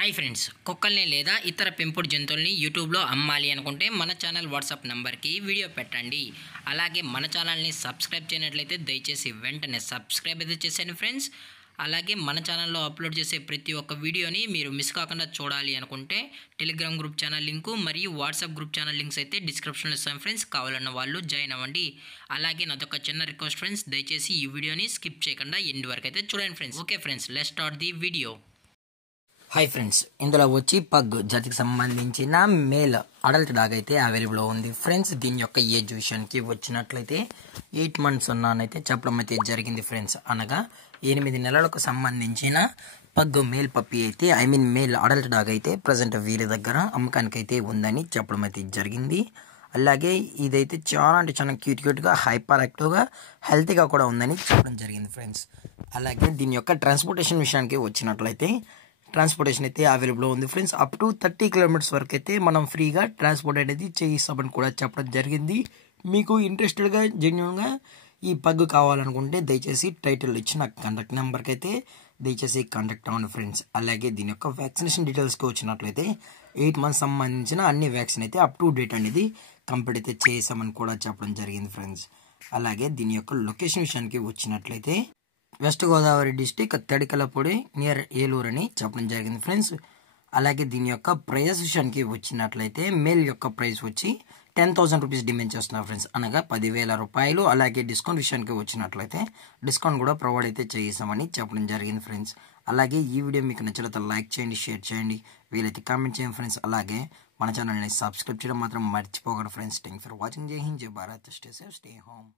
Hi friends, కుక్కల్ని లేదా ఇతర పెంపుడు జంతువుల్ని యూట్యూబ్లో అమ్మాలి అనుకుంటే మన ఛానల్ వాట్సాప్ నెంబర్కి వీడియో పెట్టండి. అలాగే మన ఛానల్ని సబ్స్క్రైబ్ చేయనట్లయితే దయచేసి వెంటనే సబ్స్క్రైబ్ అయితే చేసేయండి ఫ్రెండ్స్. అలాగే మన ఛానల్లో అప్లోడ్ చేసే ప్రతి ఒక్క వీడియోని మీరు మిస్ కాకుండా చూడాలి అనుకుంటే టెలిగ్రామ్ గ్రూప్ ఛానల్ లింకు మరియు వాట్సాప్ గ్రూప్ ఛానల్ లింక్స్ అయితే డిస్క్రిప్షన్లో ఇస్తాను ఫ్రెండ్స్. కావాలన్న వాళ్ళు జాయిన్ అవ్వండి. అలాగే నాదొక చిన్న రిక్వెస్ట్ ఫ్రెండ్స్, దయచేసి ఈ వీడియోని స్కిప్ చేయకుండా ఎండ్ వరకు అయితే చూడండి friends. Okay friends, let's start the video. Hi friends, ఇందులో వచ్చి పగ్ జాతికి సంబంధించిన మేల్ అడల్ట్ డాగ్ అయితే అవైలబుల్ ఉంది ఫ్రెండ్స్. దీని యొక్క ఏజ్ విషయానికి వచ్చినట్లయితే 8 months ఉన్నానైతే చెప్పడం అయితే జరిగింది ఫ్రెండ్స్. అనగా 8 నెలలకు సంబంధించిన పగ్ మేల్ పప్పి అయితే మేల్ అడల్ట్ డాగ్ అయితే ప్రజెంట్ వీరి దగ్గర అమ్మకానికి అయితే ఉందని చెప్పడం అయితే జరిగింది. అలాగే ఇదైతే చాలా అంటే చాలా క్యూట్గా హైపర్ యాక్టివ్గా హెల్తీగా కూడా ఉందని చెప్పడం జరిగింది ఫ్రెండ్స్. అలాగే దీని యొక్క ట్రాన్స్పోర్టేషన్ విషయానికి వచ్చినట్లయితే ట్రాన్స్పోర్టేషన్ అయితే అవైలబుల్ ఉంది ఫ్రెండ్స్. అప్ టు 30 kilometers వరకు అయితే మనం ఫ్రీగా ట్రాన్స్పోర్ట్ అనేది చేయిస్తామని కూడా చెప్పడం జరిగింది. మీకు ఇంట్రెస్టెడ్గా జెన్యున్గా ఈ పగ్ కావాలనుకుంటే దయచేసి టైటిల్ ఇచ్చిన కాంటాక్ట్ నెంబర్కి అయితే దయచేసి కాంటాక్ట్ అవ్వండి ఫ్రెండ్స్. అలాగే దీని యొక్క వ్యాక్సినేషన్ డీటెయిల్స్కి వచ్చినట్లయితే 8 months సంబంధించిన అన్ని వ్యాక్సిన్ అయితే అప్ టు డేట్ అనేది కంప్లీట్ అయితే చేసామని కూడా చెప్పడం జరిగింది ఫ్రెండ్స్. అలాగే దీని యొక్క లొకేషన్ విషయానికి వచ్చినట్లయితే west Godavari district Tadikalapudi near Eluru అని చెప్పడం జరిగింది ఫ్రెండ్స్. అలాగే దీని యొక్క ప్రైస్ విషయానికి వచ్చినట్లయితే మేల్ యొక్క ప్రైస్ వచ్చి 10,000 రూపీస్ డిమాండ్ చేస్తున్నారు ఫ్రెండ్స్, అనగా 10,000 రూపాయలు. అలాగే డిస్కౌంట్ విషయానికి వచ్చినట్లయితే డిస్కౌంట్ కూడా ప్రొవైడ్ అయితే చేసామని చెప్పడం జరిగింది ఫ్రెండ్స్. అలాగే ఈ వీడియో మీకు నచ్చినట్లయితే లైక్ చేయండి, షేర్ చేయండి, వీలైతే కామెంట్ చేయండి ఫ్రెండ్స్. అలాగే మన ఛానల్ని సబ్స్క్రైబ్ చేయడం మాత్రం మర్చిపోకండి ఫ్రెండ్స్. Thank for watching. జై హింద్, జై Bharat, stay safe, stay home.